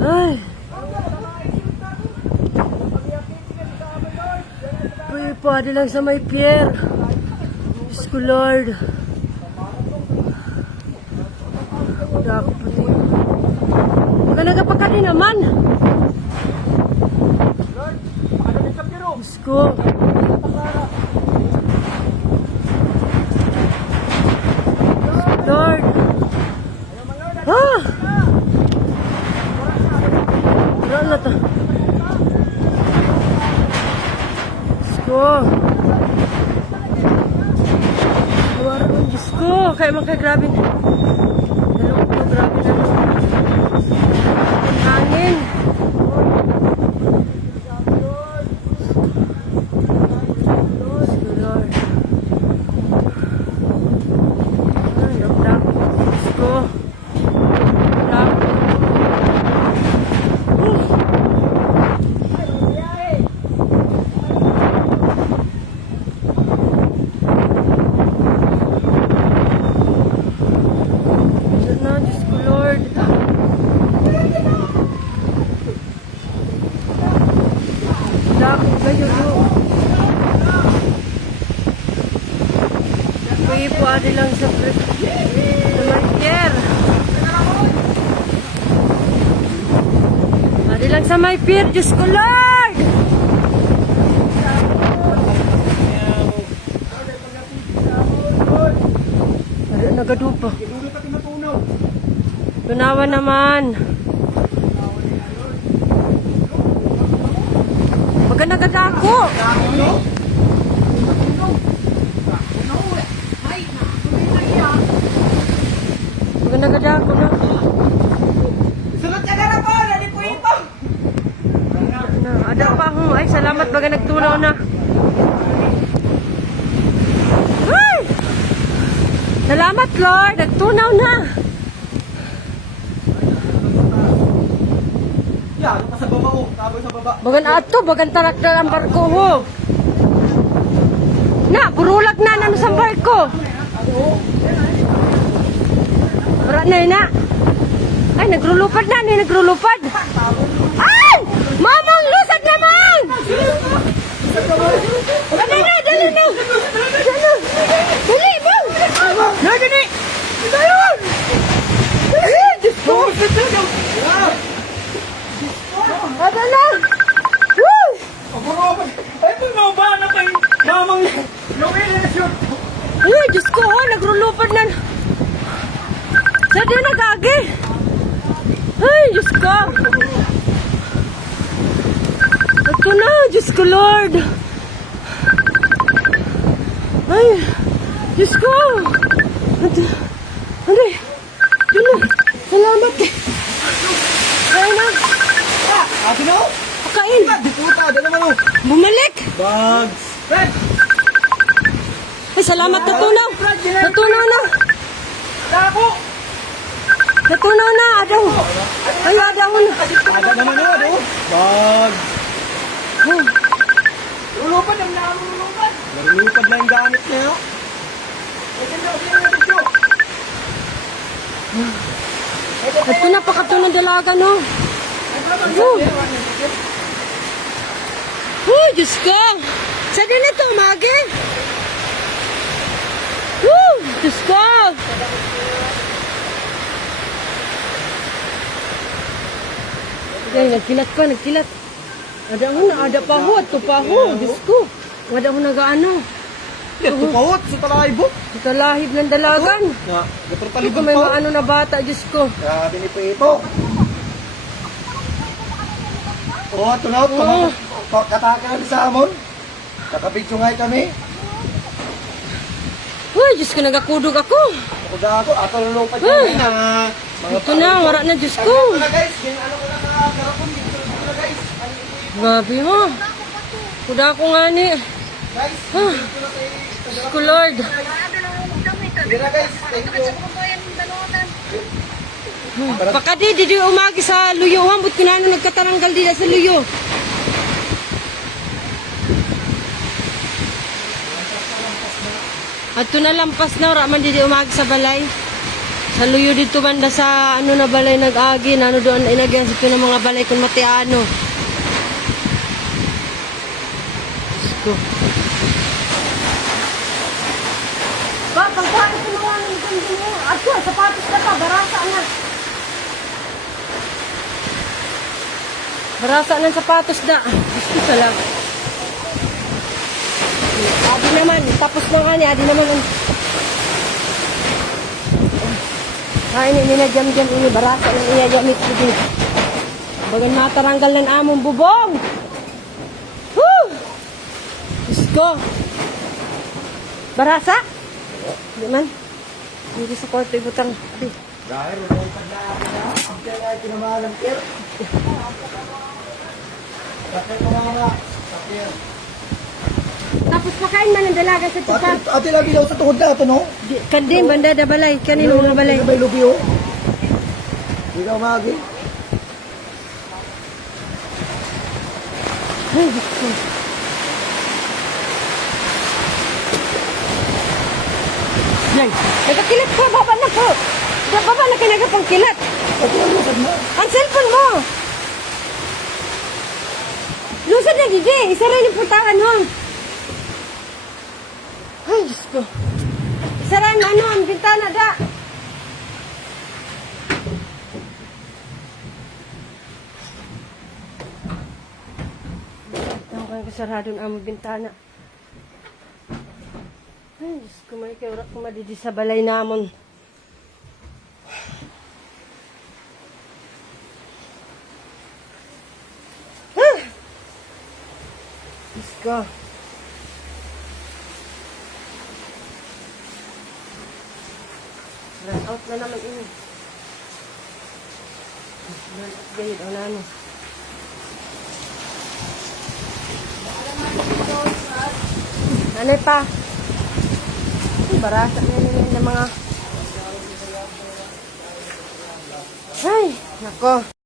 Ay. Uy, pwede lang sa may pier. Diyos ko, Lord. Dako puti. Baka nagapakali naman. Diyos ko. Lord. Ah! Wala na to. Diyos ko. Warang Diyos ko. Kaya grabe. Dalawang ko, grabe na. Hangin. Pwede lang sa may pier. Pwede lang sa may pier. Diyos ko, Lord! Pwede nagadupa. Tunawa naman. Baga nagadako. Nagada ako na. Sunod ka na po! Nali po ito! Ada pa ako. Ay, salamat baga nagtunaw na. Ay! Salamat, Lord. Nagtunaw na. Yeah, ano ka sa baba ko? Taboy sa baba. Bagan ato, bagan tarakter ang barko ho. Na, burulag na nano sa barko. Wala na yun na. Ay, nagrulupad na. Ano yung nagrulupad? Ay! Mamang, lusad naman! Dali na, dali na! Dali, bang! Na, dali! Dayon! Ay, Diyos ko! Ada na! Woo! Ay, pag nauba na kayo! Mamang! Uy, Diyos ko, oh, nagrulupad na. Saan din nagagi? Ay, Diyos ko. Ito na, Diyos ko, Lord. Ay, Diyos ko. Ano? Yun na. Salamat eh. Kaya na. Ate na! Pakain. Di puta! Dala mo! Bumalik. Bags! Fred! Ay, salamat. Natunaw. Natunaw na. Dako! Natunaw na. Adaw. Ay, adaw na. Ada naman yun, ano? Bags! Oh. Lulupad ang lulupad! Lulupad na yung gamit niya. Ito na, pakato ng dalaga, no? Uy, Diyos ko! Saan din ito, Magi? Diyos ko! Ay, nagkilat pa, nagkilat. Ada pa ho, ato pa ho, Diyos ko. Wala ho nagaano. Ito pawot sa talahib. Ito lahib ng dalagan. Nga, ito Hindi talib ko may maano na bata, Diyos ko. Grabe ni Pito. Oh, ito na. Kataka lang sa amon. Kakapidyo nga kami. Uy, Diyos ko, nagakudog ako. Ako ako. Ato lulupad kami na. Ito na, wala na, Diyos ko. Ano guys? Ano ko na nagarapon dito na guys. Grabe ho. Kuda ko nga ni. Guys, Diyos ko, Lord. sige na guys. Thank you. Baka di umagi sa luyo. Hambut kinano nagkataranggal dila sa luyo. At ito na lampas na. Wala man di umagi sa balay. Sa luyo dito banda sa ano na balay nag-agi, ano doon inagyan sa ng mga balay kung matiano. Gusto. Ba, pagkain ko mga nang ganda mo. At yun, sapatos na pa, barasa na. Barasa ng sapatos na. Gusto sa lang. Adi naman, tapos na nga niya, adi naman. Ini ninajam-jam ini, barasa ng iyagamit ko din. Bagan mataranggal ng among bubong. Woo! Gusto. Barasa? Hindi man. Hindi sa kwarto ibutang. Dahil wala pa na ang kaya kinamahalang pier. Bakit mga sakyan? Tapos pakain man ang dalaga sa tupa. Ate lagi daw sa tuhod na ito, no? Kandin, banda da balay. Kanino mga balay. Hindi ka may lubi, oh. Hindi ka umagi. Ay, gusto. Yan. Nagkakilat ko, baba na ko. Baba na kinagapang kilat. Ate, lusad na. Ang cellphone mo. Lusad na, Gigi. Isa rin yung putakan mo. Ay, Diyos ko. Isa rin, ano, ang bintana da. Ang kaya kasarado na ang bintana. Ay, Diyos ko, may kaya ko madidi sa balay namon. Diyos ko. Run out na naman ini. Run out gayud ang nano. Ano pa? Ay, barasa na naman ng mga... Ay, nako.